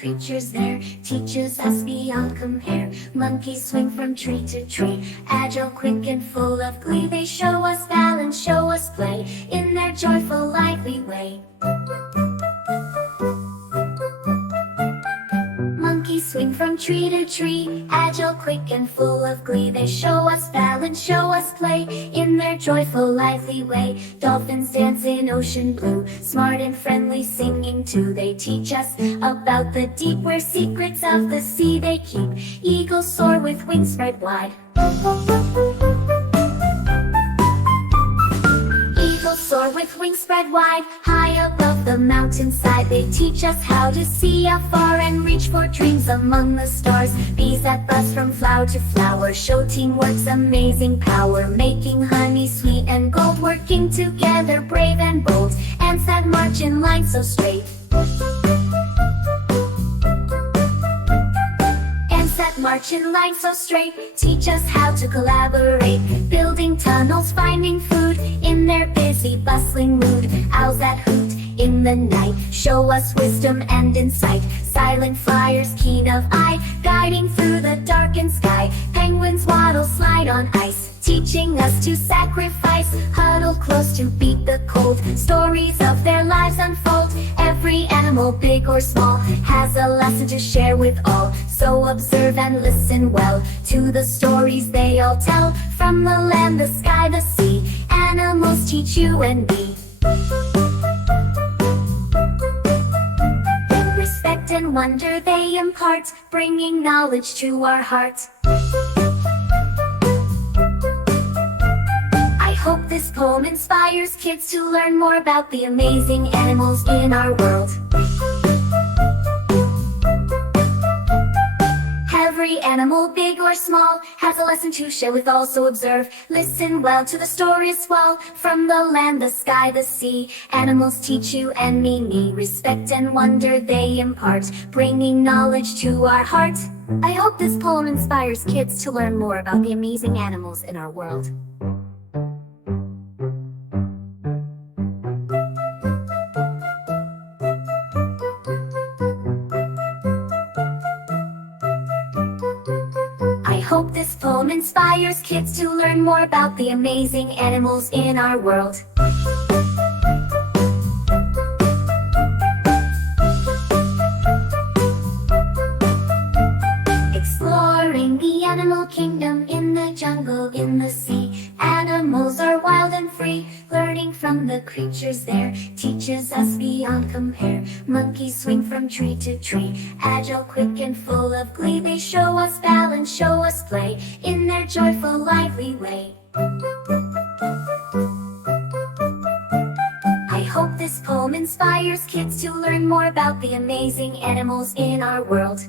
creatures there, teaches us beyond compare. Monkeys swing from tree to tree, agile, quick, and full of glee. They show us balance, show us play, in their joyful, lively way. Monkeys swing from tree to tree, agile, quick, and full of glee. They show us balance, show us play, in their joyful, lively way. Dolphins dance in ocean blue, smart and friendly, singing too. They teach us about the deep, where secrets of the sea they keep. Eagles soar with wings spread wide. Eagles soar with wings spread wide, high above the mountainside. They teach us how to see afar and reach for dreams among the stars. Bees that buzz from flower to flower show teamwork's amazing power, making honey sweet and gold, working together brave and bold. Ants that march in line so straight, march in line so straight, teach us how to collaborate, building tunnels, finding food, in their busy, bustling mood. Owls that hoot in the night show us wisdom and insight, silent flyers, keen of eye, guiding through the darkened sky. Penguins waddle, slide on ice, teaching us to sacrifice, huddle close to beat the cold. Stories of their lives unfold, every animal, big or small, has a lesson to share with all. So observe and listen well to the stories they all tell. From the land, the sky, the sea, animals teach you and me. Respect and wonder they impart, bringing knowledge to our hearts. I hope this poem inspires kids to learn more about the amazing animals in our world. Every animal, big or small, has a lesson to share with all, so observe, listen well to the stories swell. From the land, the sky, the sea, animals teach you and me. Respect and wonder they impart, bringing knowledge to our heart. I hope this poem inspires kids to learn more about the amazing animals in our world. I hope this poem inspires kids to learn more about the amazing animals in our world. Exploring the animal kingdom, in the jungle, in the sea. Animals are wild and free, learning from the creatures there, teaches us beyond compare. Monkeys swing from tree to tree, agile, quick, and full of glee. They show us balance, show us play, in their joyful, lively way. I hope this poem inspires kids to learn more about the amazing animals in our world.